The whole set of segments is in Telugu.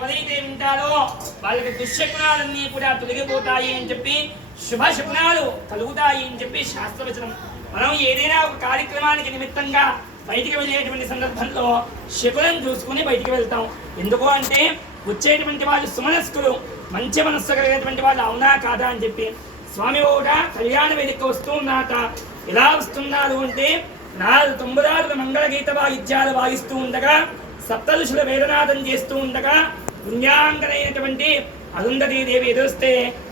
ఎవరైతే వింటారో వాళ్ళకి దుశ్శకునాలన్నీ కూడా తొలగిపోతాయి అని చెప్పి శుభశకునాలు కలుగుతాయి అని చెప్పి శాస్త్రవచనం. మనం ఏదైనా ఒక కార్యక్రమానికి నిమిత్తంగా బయటికి వెళ్ళేటువంటి సందర్భంలో శకునం చూసుకుని బయటికి వెళ్తాం. ఎందుకు అంటే వచ్చేటువంటి వాళ్ళు సుమనస్కులు, మంచి మనస్సు కలిగినటువంటి వాళ్ళు అవునా కాదా అని చెప్పి. స్వామి కూడా కళ్యాణ వేదిక వస్తూ ఉన్నాట. ఎలా వస్తున్నారు అంటే 4 తుంబురాలు మంగళగీత వాయిద్యాలు వాయిస్తూ ఉండగా, సప్తఋషుల వేదనాదం చేస్తూ ఉండగా, పుణ్యాంగనైనటువంటి అరుంధతీదేవి ఎదురుస్తే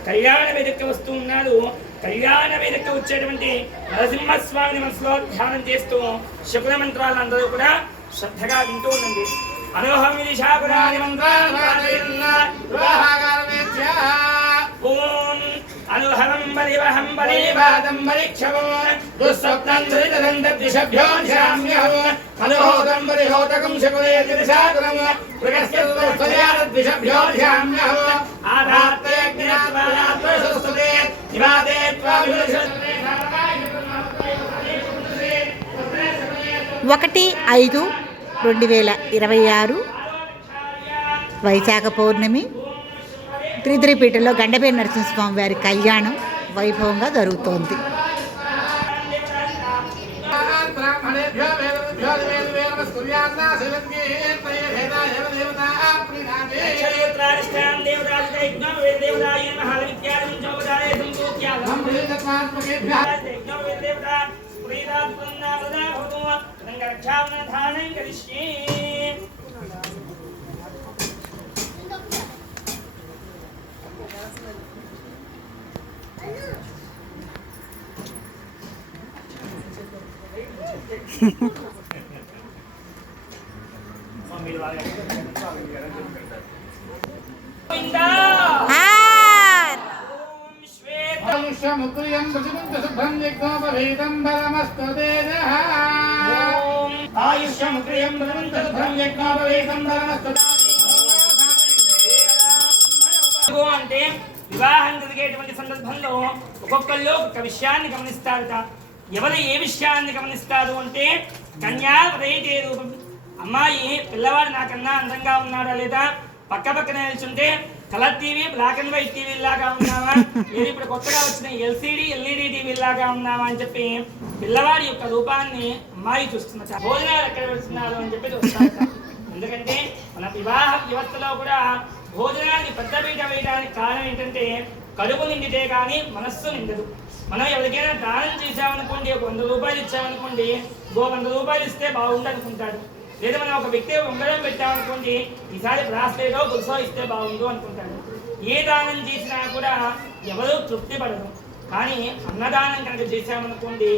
కళ్యాణ వేదిక వస్తూ ఉన్నారు. కళ్యాణ వేదిక వచ్చేటువంటి నరసింహస్వామిని మనసులో ధ్యానం చేస్తూ శకున మంత్రాలు అందరూ కూడా శ్రద్ధగా వింటూ ఉండండి. అనోహం విదిశాకురాని ఓం అనుహరం బలివహం బలివాదం బలిక్షమో దుస్వప్నం దురితదంతద్విషభ్యో ధ్యామ్యః అనుహోదం బలిహోతకం శకునే దిశాకురం ప్రగస్యద్విషభ్యో ధ్యామ్యః ఆధాత్తే జ్ఞాత్వాయాత్వసుస్తుతే నివాదే త్వాభిషతే 1/5/2026 వైశాఖ పౌర్ణమి త్రిద్రిపీఠలో గండపేరు నరసింహస్వామి వారి కళ్యాణం వైభవంగా జరుగుతోంది. అంటే వివాహం జరిగేటువంటి సందర్భంలో ఒక్కొక్కళ్ళు ఒక విషయాన్ని గమనిస్తారట. ఎవరు ఏ విషయాన్ని గమనిస్తారు అంటే కన్యావరైతే రూపం. అమ్మాయి పిల్లవాడు నాకన్నా అందంగా ఉన్నాడా లేదా, పక్క పక్కన నిల్చుంటే colour TV black and white TV లాగా ఉన్నావా, లేదు ఇప్పుడు కొత్తగా వచ్చిన ఎల్సిడి ఎల్ఈడి టీవీ లాగా ఉన్నావా అని చెప్పి పిల్లవాడి యొక్క రూపాన్ని అమ్మాయి చూస్తున్నట. భోజనాలు ఎక్కడ పెడుతున్నారు అని చెప్పి చూస్తారట. ఎందుకంటే మన వివాహ వ్యవస్థలో కూడా భోజనానికి పెద్దపీట వేయడానికి కారణం ఏంటంటే కడుపు నిండితే కానీ మనస్సు నిండదు. మనం ఎవరికైనా దానం చేసామనుకోండి, ఒక 100 రూపాయలు ఇచ్చామనుకోండి, 100 రూపాయలు ఇస్తే బాగుండు అనుకుంటాడు. లేదా మనం ఒక వ్యక్తి ఉంగరం పెట్టామనుకోండి, ఈసారి బ్రాస్లెటో గుల్సో ఇస్తే బాగుండు అనుకుంటాడు. ఏ దానం చేసినా కూడా ఎవరూ తృప్తి పడరు. కానీ అన్నదానం కనుక చేశామనుకోండి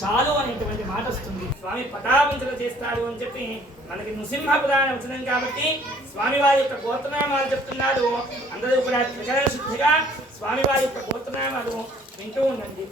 చాలు అనేటువంటి మాట వస్తుంది. స్వామి పటావంతులు చేస్తాడు అని చెప్పి మనకి నృసింహ పురాణ వచనం కాబట్టి స్వామి వారి యొక్క గోత్రనామాలు చెప్తున్నారు. అందరూ కూడా త్రికరణ శుద్ధిగా స్వామి వారి యొక్క గోత్రనామాలు వింటూ ఉండండి.